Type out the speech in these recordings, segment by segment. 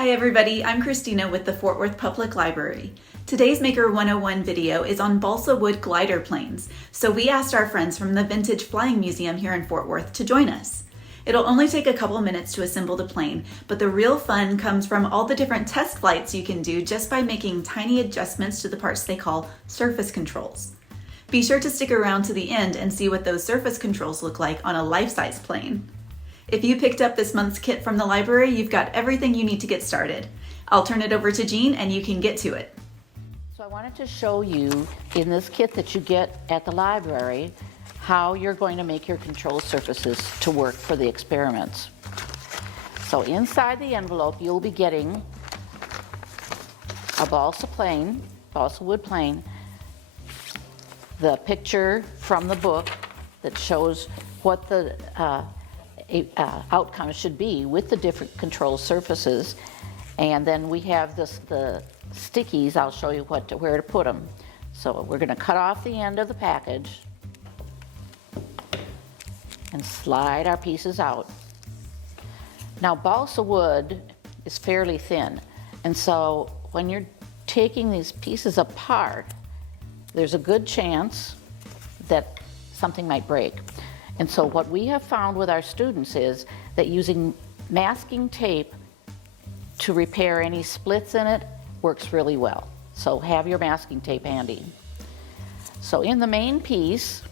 Hi everybody, I'm Christina with the Fort Worth Public Library. Today's Maker 101 video is on balsa wood glider planes, so we asked our friends from the Vintage Flying Museum here in Fort Worth to join us. It'll only take a couple minutes to assemble the plane, but the real fun comes from all the different test flights you can do just by making tiny adjustments to the parts they call surface controls. Be sure to stick around to the end and see what those surface controls look like on a life-size plane. If you picked up this month's kit from the library, you've got everything you need to get started. I'll turn it over to Jean and you can get to it. So I wanted to show you in this kit that you get at the library how you're going to make your control surfaces to work for the experiments. So inside the envelope you'll be getting a balsa wood plane, the picture from the book that shows what the outcome should be with the different control surfaces, and then we have the stickies. I'll show you where to put them. So we're going to cut off the end of the package and slide our pieces out. Now balsa wood is fairly thin, and so when you're taking these pieces apart, there's a good chance that something might break. And so what we have found with our students is that using masking tape to repair any splits in it works really well. So have your masking tape handy. So in the main piece,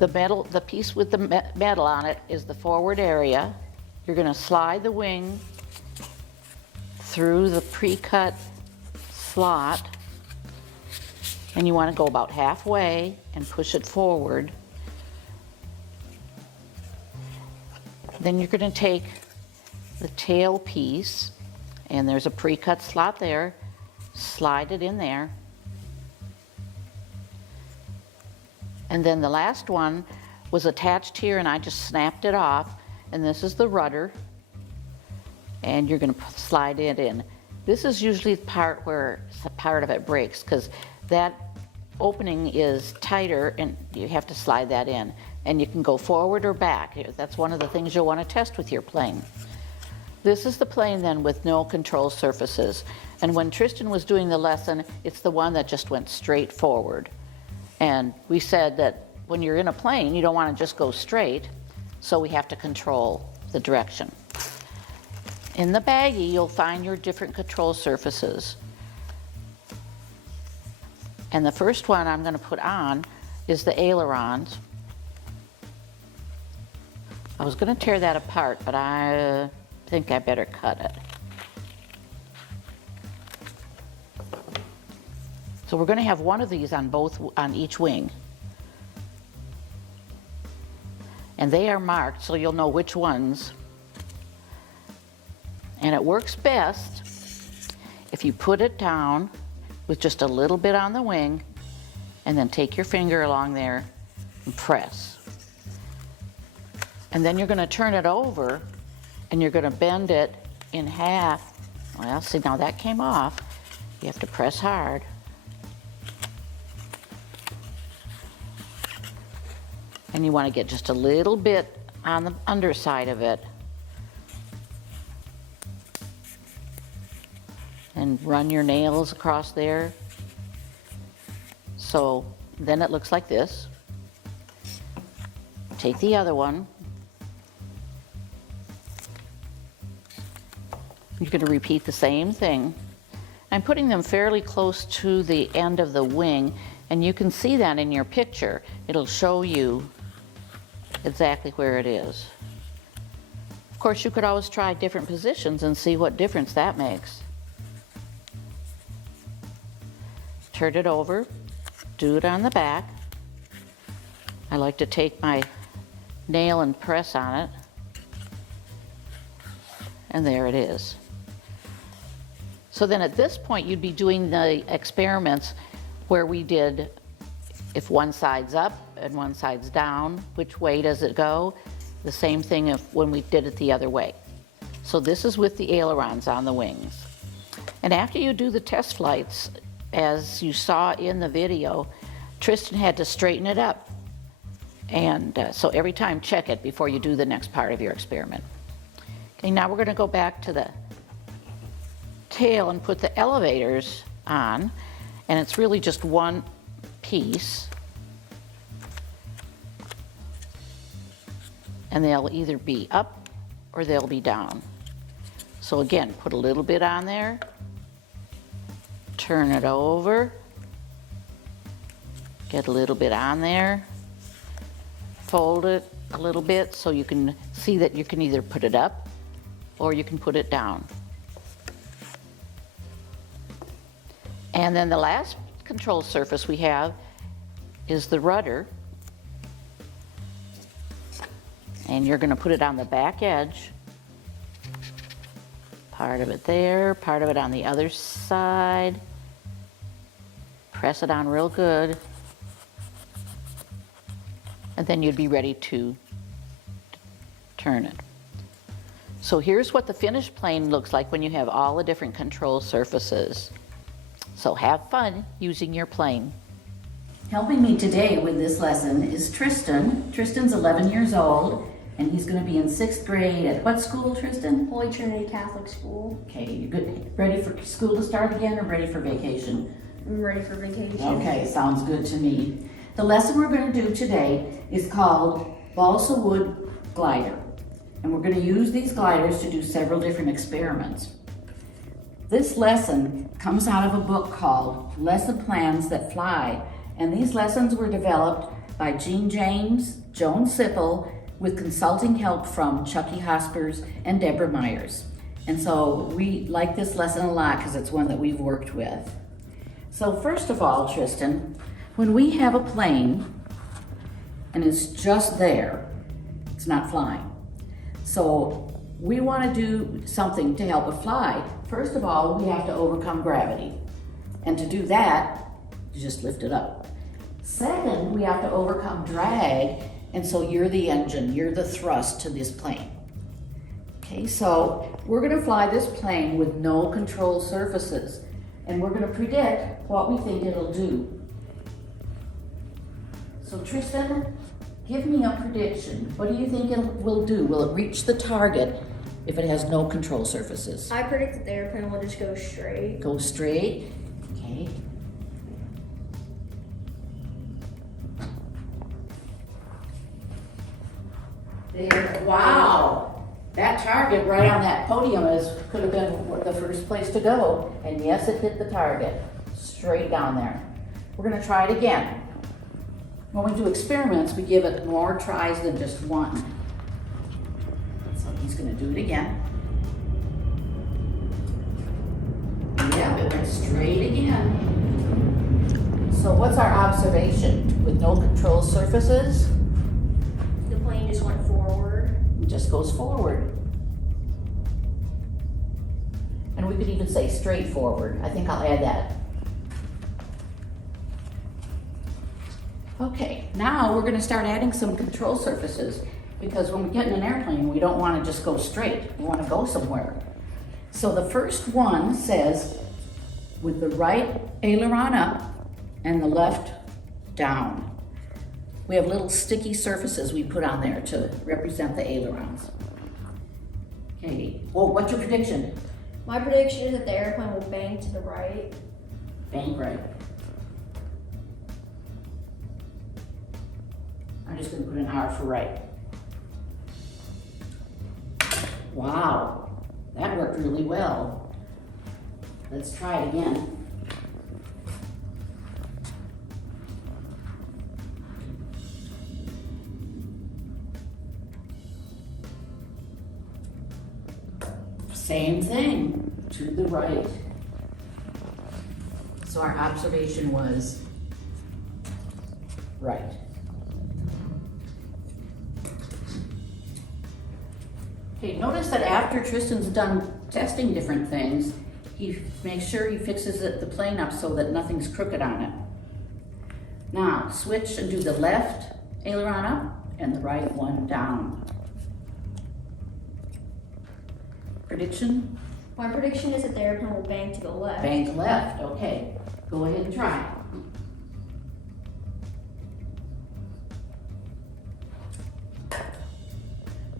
the piece with the metal on it is the forward area. You're going to slide the wing through the pre-cut slot, and you want to go about halfway and push it forward. Then you're going to take the tail piece, and there's a pre-cut slot there, slide it in there. And then the last one was attached here and I just snapped it off, and this is the rudder, and you're going to slide it in. This is usually the part where part of it breaks, because that opening is tighter and you have to slide that in. And you can go forward or back. That's one of the things you'll want to test with your plane. This is the plane then with no control surfaces. And when Tristan was doing the lesson, it's the one that just went straight forward. And we said that when you're in a plane, you don't want to just go straight, so we have to control the direction. In the baggie, you'll find your different control surfaces. And the first one I'm going to put on is the ailerons. I was going to tear that apart, but I think I better cut it. So we're going to have one of these on each wing. And they are marked so you'll know which ones. And it works best if you put it down with just a little bit on the wing and then take your finger along there and press. And then you're going to turn it over and you're going to bend it in half. Well, see, now that came off. You have to press hard. And you want to get just a little bit on the underside of it. And run your nails across there. So then it looks like this. Take the other one. You're going to repeat the same thing. I'm putting them fairly close to the end of the wing, and you can see that in your picture. It'll show you exactly where it is. Of course, you could always try different positions and see what difference that makes. Turn it over, do it on the back. I like to take my nail and press on it, and there it is. So then at this point you'd be doing the experiments where we did, if one side's up and one side's down, which way does it go? The same thing when we did it the other way. So this is with the ailerons on the wings. And after you do the test flights, as you saw in the video, Tristan had to straighten it up. And so every time check it before you do the next part of your experiment. Okay, now we're going to go back to the tail and put the elevators on, and it's really just one piece. And they'll either be up or they'll be down. So again, put a little bit on there, turn it over, get a little bit on there, fold it a little bit so you can see that you can either put it up or you can put it down. And then the last control surface we have is the rudder. And you're going to put it on the back edge. Part of it there, part of it on the other side. Press it on real good. And then you'd be ready to turn it. So here's what the finished plane looks like when you have all the different control surfaces. So have fun using your plane. Helping me today with this lesson is Tristan. Tristan's 11 years old, and he's going to be in 6th grade at what school, Tristan? Holy Trinity Catholic School. Okay, you good? Ready for school to start again or ready for vacation? I'm ready for vacation. Okay, sounds good to me. The lesson we're going to do today is called Balsa Wood Glider. And we're going to use these gliders to do several different experiments. This lesson comes out of a book called Lesson Plans That Fly. And these lessons were developed by Jean James, Joan Sipple, with consulting help from Chucky Hospers and Deborah Myers. And so we like this lesson a lot because it's one that we've worked with. So first of all, Tristan, when we have a plane and it's just there, it's not flying. So we want to do something to help it fly. First of all, we have to overcome gravity. And to do that, you just lift it up. Second, we have to overcome drag. And so you're the engine, you're the thrust to this plane. Okay, so we're going to fly this plane with no control surfaces. And we're going to predict what we think it'll do. So Tristan, give me a prediction. What do you think it will do? Will it reach the target if it has no control surfaces? I predict that the airplane will just go straight. Go straight. Okay. There. Wow. That target right on that podium could have been the first place to go. And yes, it hit the target. Straight down there. We're going to try it again. When we do experiments, we give it more tries than just one. So he's going to do it again. Yeah, it went straight again. So what's our observation? With no control surfaces, The plane just went forward. it just goes forward. And we could even say straight forward. I think I'll add that. Okay, now we're going to start adding some control surfaces because when we get in an airplane, we don't want to just go straight. We want to go somewhere. So the first one says, with the right aileron up and the left down. We have little sticky surfaces we put on there to represent the ailerons. Okay, well, what's your prediction? My prediction is that the airplane will bang to the right. Bang right. I'm just going to put an R for right. Wow, that worked really well. Let's try it again. Same thing, to the right. So our observation was right. Okay, notice that after Tristan's done testing different things, he makes sure he fixes the plane up so that nothing's crooked on it. Now, switch and do the left aileron up and the right one down. Prediction? My prediction is that the airplane will bang to the left. Bang left, okay. Go ahead and try.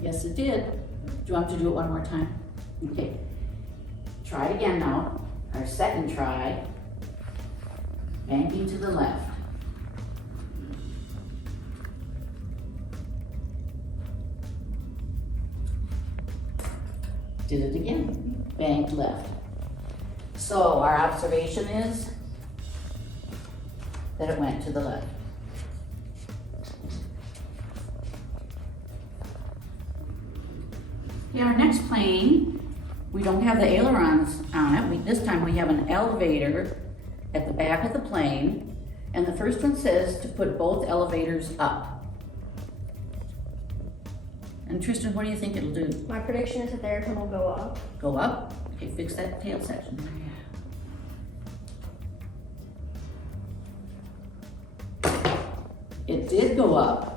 Yes, it did. you want to do it one more time? Okay. Try it again now. Our second try. Banking to the left. Did it again. Bank left. So our observation is that it went to the left. Okay, our next plane, we don't have the ailerons on it. This time we have an elevator at the back of the plane, and the first one says to put both elevators up. And Tristan, what do you think it'll do? My prediction is that the airplane will go up. Go up? Okay, fix that tail section. It did go up.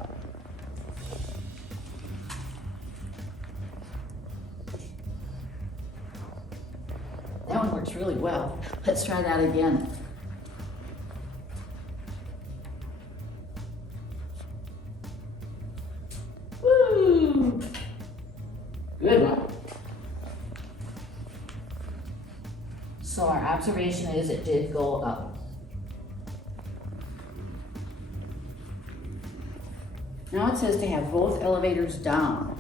That one works really well. Let's try that again. Woo! Good one. So our observation is it did go up. Now it says to have both elevators down.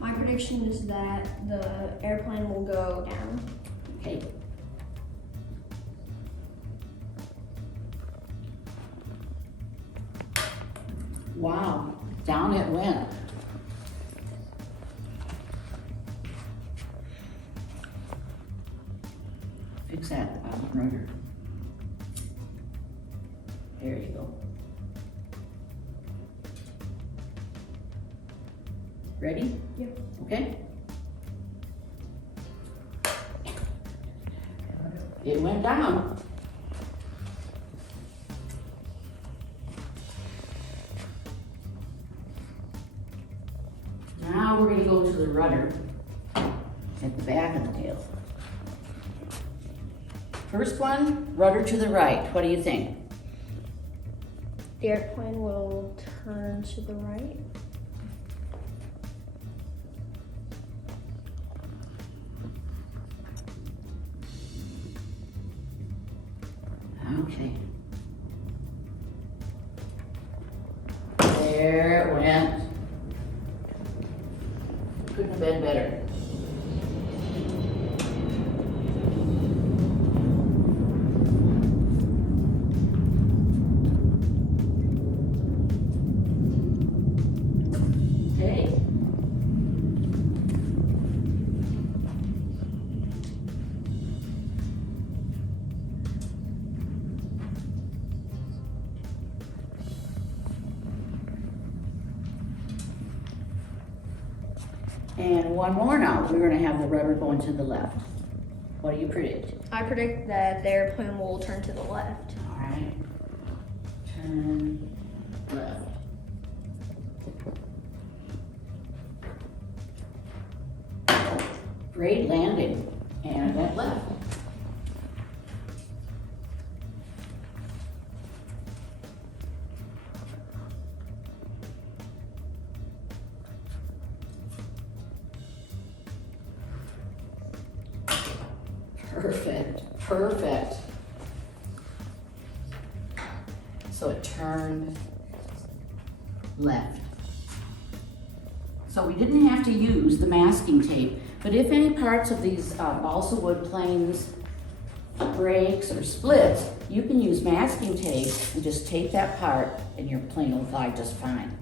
My prediction is that the airplane will go down. Okay. Wow, down it went. Fix that rudder. There you go. Ready? Yep. Okay. It went down. Now we're going to go to the rudder at the back of the tail. First one, rudder to the right. What do you think? The airplane will turn to the right. Okay. There it went. Couldn't have been better. Okay. And one more now. We're going to have the rudder going to the left. What do you predict? I predict that the airplane will turn to the left. All right. Turn left. Great landing. And it went left. Perfect, perfect. So it turned left. So we didn't have to use the masking tape, but if any parts of these balsa wood planes breaks or splits, you can use masking tape and just tape that part and your plane will fly just fine.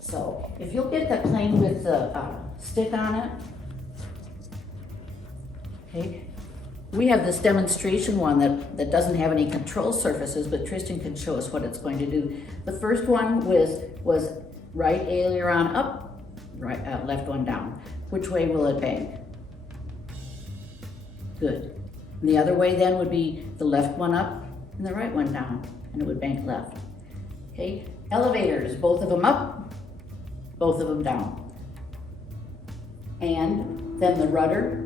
So if you'll get the plane with the stick on it, okay. We have this demonstration one that doesn't have any control surfaces, but Tristan can show us what it's going to do. The first one was right aileron up, right left one down. Which way will it bank? Good. And the other way then would be the left one up and the right one down, and it would bank left. Okay, elevators, both of them up, both of them down. And then the rudder.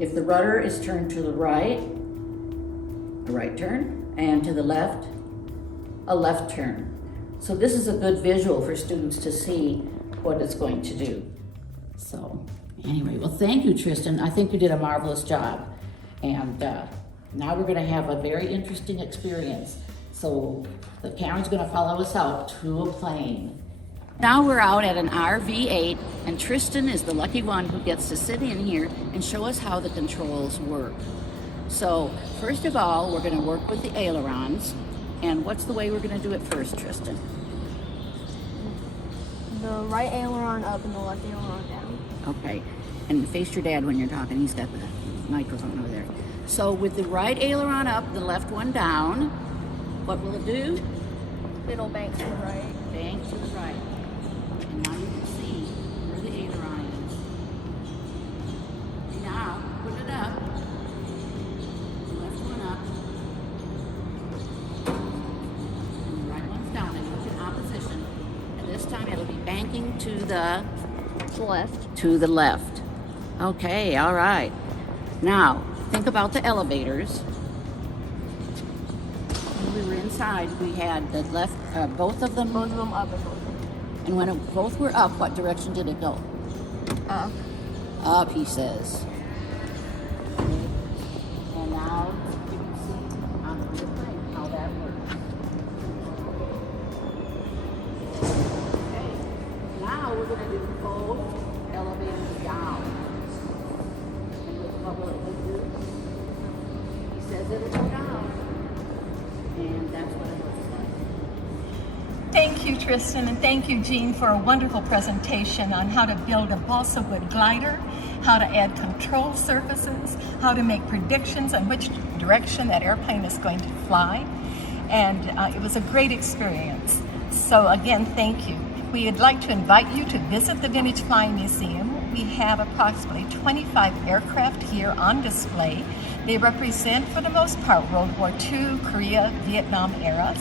If the rudder is turned to the right, a right turn, and to the left, a left turn. So this is a good visual for students to see what it's going to do. So anyway, well, thank you, Tristan. I think you did a marvelous job. And now we're gonna have a very interesting experience. So Karen's gonna follow us out to a plane. Now we're out at an RV-8, and Tristan is the lucky one who gets to sit in here and show us how the controls work. So first of all, we're gonna work with the ailerons. And what's the way we're gonna do it first, Tristan? The right aileron up and the left aileron down. Okay, and face your dad when you're talking. He's got the microphone over there. So with the right aileron up, the left one down, what will it do? It'll bank to the right. Bank to the right. And now you can see where the aileron is. Now, put it up. The left one up. And the right one's down. And look in opposition. And this time it'll be banking to the Left. to the left. Okay, all right. Now, think about the elevators. When we were inside, we had the left, both of them. Both of them up and both of them. And when both were up, what direction did it go? Up. Up, he says. And now you can see on the plane how that works. Okay, now we're going to do both elevators down. And what will it do? He says it'll go down. And that's what it looks like. Thank you, Tristan, and thank you, Jean, for a wonderful presentation on how to build a balsa wood glider, how to add control surfaces, how to make predictions on which direction that airplane is going to fly. And it was a great experience. So again, thank you. We'd like to invite you to visit the Vintage Flying Museum. We have approximately 25 aircraft here on display. They represent, for the most part, World War II, Korea, Vietnam eras.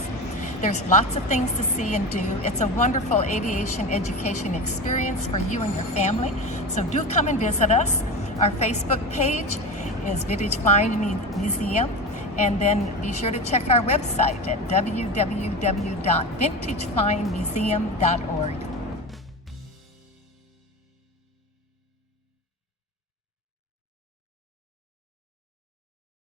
There's lots of things to see and do. It's a wonderful aviation education experience for you and your family. So do come and visit us. Our Facebook page is Vintage Flying Museum. And then be sure to check our website at www.vintageflyingmuseum.org.